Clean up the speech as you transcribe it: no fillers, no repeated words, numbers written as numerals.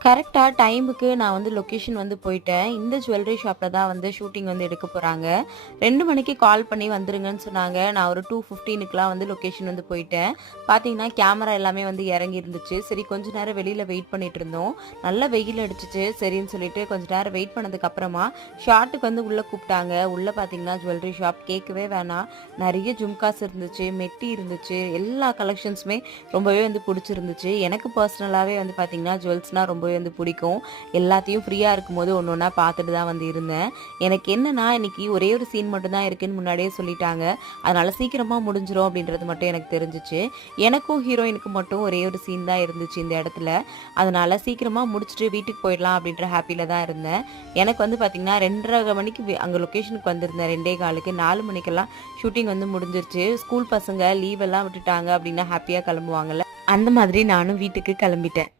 கரெக்ட்டா டைமுக்கு நான் வந்து லொகேஷன் வந்து போயிட்டேன். இந்த ஜுவல்லரி ஷாப்ல தான் வந்து ஷூட்டிங் வந்து எடுக்க போறாங்க. 2 மணிக்கு கால் பண்ணி வந்துருங்கன்னு சொன்னாங்க. நான் ஒரு 2:15க்குலாம் வந்து லொகேஷன் வந்து போயிட்டேன். பார்த்தீங்கன்னா, கேமரா எல்லாமே வந்து இறங்கி இருந்துச்சு. சரி கொஞ்ச நேரம் வெளியில வெயிட் பண்ணிட்டு இருந்தோம். நல்லா வெயில் அடிச்சுச்சு. சரின்னு சொல்லிட்டு கொஞ்ச நேரம் வெயிட் பண்ணதுக்கு அப்புறமா ஷாட்டுக்கு வந்து உள்ள கூப்பிட்டாங்க. உள்ள பார்த்தீங்கன்னா, ஜுவல்லரி ஷாப் கேட்கவே வேணாம். நெறைய ஜும்காஸ் இருந்துச்சு, மெட்டி இருந்துச்சு. எல்லா கலெக்ஷன்ஸுமே ரொம்பவே வந்து புடிச்சிருந்துச்சு. எனக்கு பர்சனலாவே வந்து பார்த்தீங்கன்னா, ஜுவல்ஸ்னா ரொம்பவே வந்து பிடிக்கும். எல்லாத்தையும் ஃப்ரீயா இருக்கும்போது ஒண்ணு ஒண்ணா பார்த்துட்டு தான் வந்து இருந்தேன். எனக்கு என்னன்னா, இன்னைக்கு ஒரே ஒரு சீன் மட்டும் தான் இருக்குன்னு முன்னாடியே சொல்லிட்டாங்க. அதனால சீக்கிரமா முடிஞ்சிரும் அப்படின்றது மட்டும் எனக்கு தெரிஞ்சுச்சு. எனக்கும் ஹீரோயினுக்கும் மட்டும் ஒரே ஒரு சீன் தான் இருந்துச்சு இந்த இடத்துல. அதனால சீக்கிரமா முடிச்சுட்டு வீட்டுக்கு போயிடலாம் அப்படின்ற ஹாப்பில தான் இருந்தேன். எனக்கு வந்து பார்த்தீங்கன்னா 2:30 மணிக்கு அங்க லொகேஷனுக்கு வந்திருந்தேன். 2:15க்கு 4 மணிக்கெல்லாம் ஷூட்டிங் வந்து முடிஞ்சிருச்சு. ஸ்கூல் பசங்க லீவ் எல்லாம் விட்டுட்டாங்க அப்படின்னா ஹாப்பியா கிளம்புவாங்கல்ல. அந்த மாதிரி நானும் வீட்டுக்கு கிளம்பிட்டேன்.